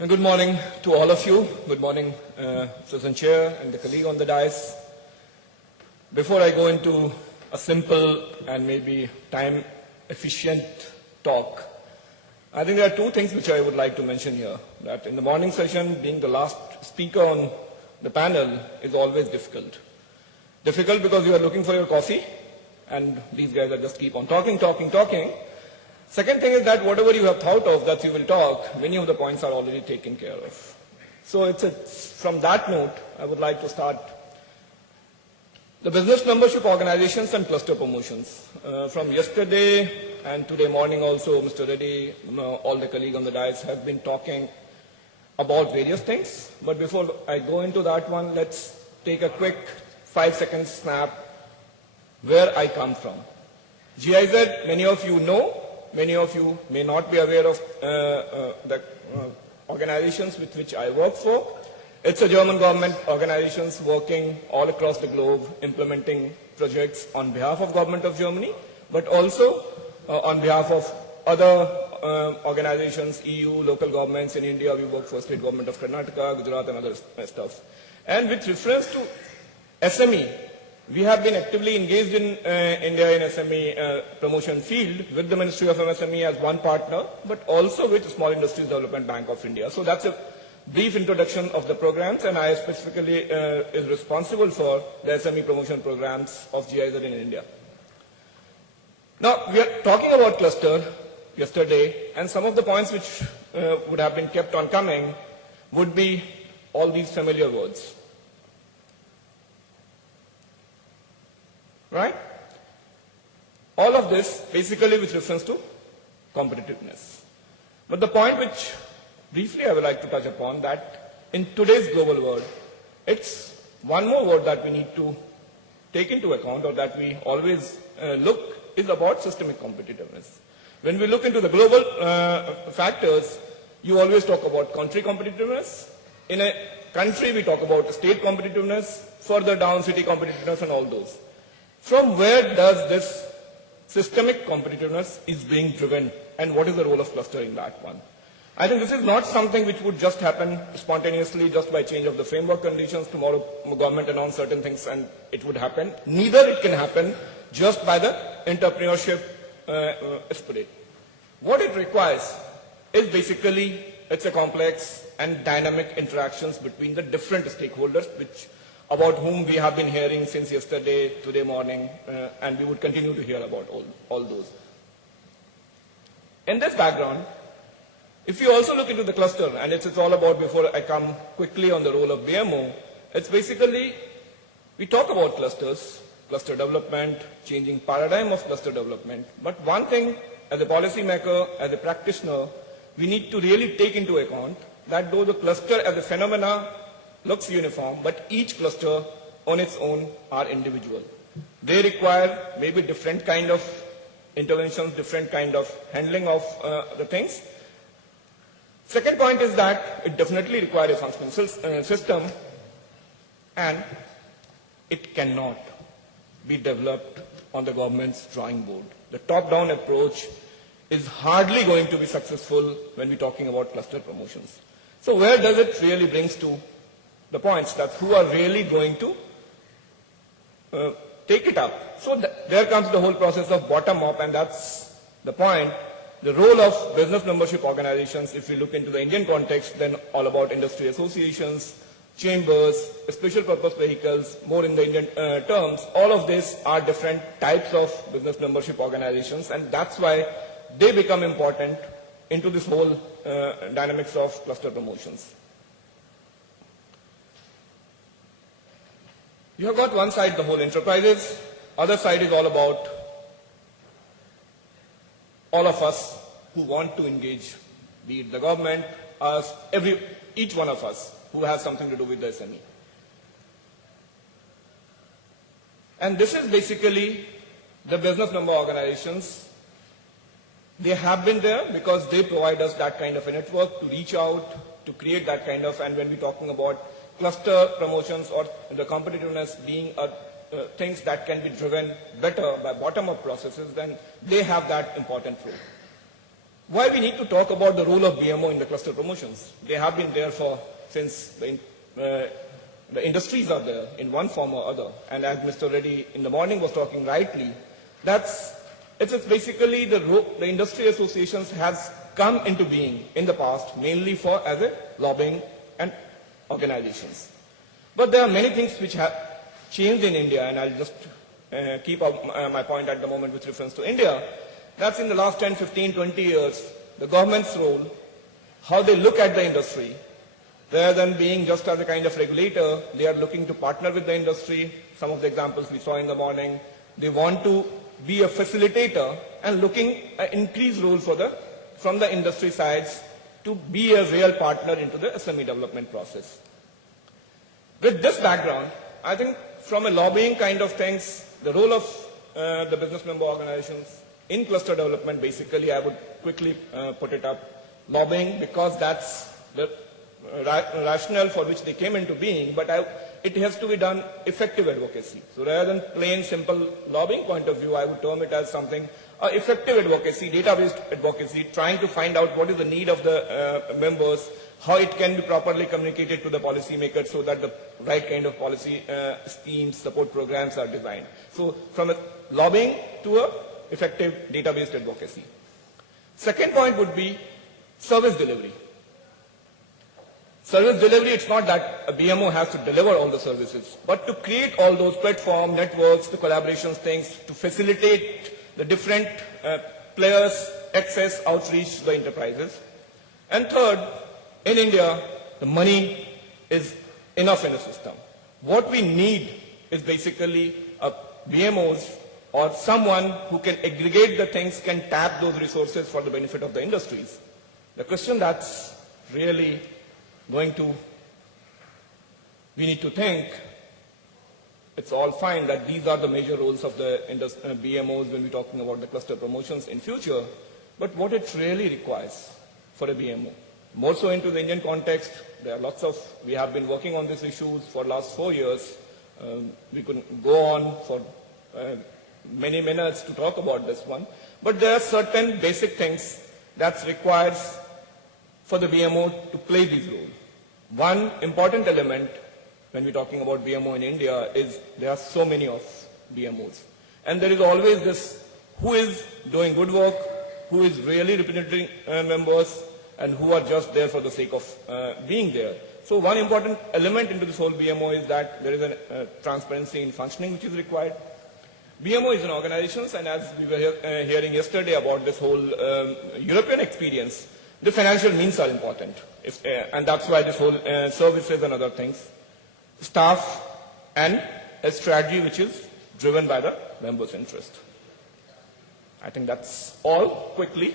And good morning to all of you. Good morning, Assistant Chair and the colleague on the dais. Before I go into a simple and maybe time-efficient talk, I think there are two things which I would like to mention here. That in the morning session, being the last speaker on the panel is always difficult. Difficult because you are looking for your coffee, and these guys are just keep on talking. Second thing is that whatever you have thought of that you will talk, many of the points are already taken care of. So from that note, I would like to start. The business membership organizations and cluster promotions. From yesterday and today morning also, Mr. Reddy, all the colleagues on the dais have been talking about various things. But before I go into that one, let's take a quick 5-second snap where I come from. GIZ, many of you know. Many of you may not be aware of the organizations with which I work for. It's a German government organization working all across the globe, implementing projects on behalf of government of Germany, but also on behalf of other organizations, EU, local governments. In India, we work for state government of Karnataka, Gujarat, and other stuff. And with reference to SME, we have been actively engaged in India in SME promotion field with the Ministry of MSME as one partner, but also with Small Industries Development Bank of India. So that's a brief introduction of the programs, and I specifically is responsible for the SME promotion programs of GIZ in India. Now, we are talking about cluster yesterday, and some of the points which would have been kept on coming would be all these familiar words. Right? All of this basically with reference to competitiveness. But the point which briefly I would like to touch upon that in today's global world, it's one more word that we need to take into account or that we always look is about systemic competitiveness. When we look into the global factors, you always talk about country competitiveness. In a country, we talk about state competitiveness, further down city competitiveness and all those. From where does this systemic competitiveness is being driven and what is the role of cluster in that one? I think this is not something which would just happen spontaneously just by change of the framework conditions. Tomorrow government announce certain things and it would happen. Neither it can happen just by the entrepreneurship spirit. What it requires is basically it's a complex and dynamic interactions between the different stakeholders about whom we have been hearing since yesterday, today morning, and we would continue to hear about all those. In this background, if you also look into the cluster, and it's all about, before I come quickly on the role of BMO, it's basically, we talk about clusters, cluster development, changing paradigm of cluster development, but one thing, as a policymaker, as a practitioner, we need to really take into account that though the cluster as a phenomena looks uniform, but each cluster on its own are individual. They require maybe different kind of interventions, different kind of handling of the things. Second point is that it definitely requires a functional system, and it cannot be developed on the government's drawing board. The top-down approach is hardly going to be successful when we're talking about cluster promotions. So where does it really brings to the points that who are really going to take it up. So there comes the whole process of bottom-up, and that's the point. The role of business membership organizations, if we look into the Indian context, then all about industry associations, chambers, special purpose vehicles, more in the Indian terms, all of these are different types of business membership organizations, and that's why they become important into this whole dynamics of cluster promotions. You have got one side, the whole enterprises. Other side is all about all of us who want to engage, be it the government, us, each one of us who has something to do with the SME. And this is basically the business member organizations. They have been there because they provide us that kind of a network to reach out, to create that kind of, and when we're talking about cluster promotions or the competitiveness being things that can be driven better by bottom-up processes, then they have that important role. Why we need to talk about the role of BMO in the cluster promotions? They have been there since the industries are there in one form or other. And as Mr. Reddy in the morning was talking rightly, it's basically the industry associations has come into being in the past mainly as a lobbying and organizations. But there are many things which have changed in India, and I'll just keep up my point at the moment with reference to India. That's in the last 10, 15, 20 years, the government's role, how they look at the industry. Rather than being just as a kind of regulator, they are looking to partner with the industry. Some of the examples we saw in the morning. They want to be a facilitator and looking at increased role from the industry sides to be a real partner into the SME development process. With this background, I think from a lobbying kind of things, the role of the business member organizations in cluster development, basically I would quickly put it up, lobbying, because that's the rationale for which they came into being, but it has to be done effective advocacy. So rather than plain simple lobbying point of view, I would term it as something effective advocacy, data-based advocacy, trying to find out what is the need of the members, how it can be properly communicated to the policymakers so that the right kind of policy schemes, support programs are designed. So from a lobbying to a effective data-based advocacy. Second point would be service delivery. Service delivery, it's not that a BMO has to deliver all the services, but to create all those platform, networks, the collaborations things, to facilitate the different players access, outreach to the enterprises. And third, in India, the money is enough in the system. What we need is basically BMOs or someone who can aggregate the things, can tap those resources for the benefit of the industries. The question that's really we need to think, it's all fine that these are the major roles of the BMOs when we're talking about the cluster promotions in future, but what it really requires for a BMO. More so into the Indian context, there are we have been working on these issues for the last 4 years. We could go on for many minutes to talk about this one, but there are certain basic things that requires for the BMO to play these roles. One important element when we're talking about BMO in India is there are so many of BMOs. And there is always this, who is doing good work, who is really representing members, and who are just there for the sake of being there. So one important element into this whole BMO is that there is a transparency in functioning which is required. BMO is an organization, and as we were hearing yesterday about this whole European experience, the financial means are important, and that's why this whole services and other things, staff, and a strategy which is driven by the members' interest. I think that's all quickly.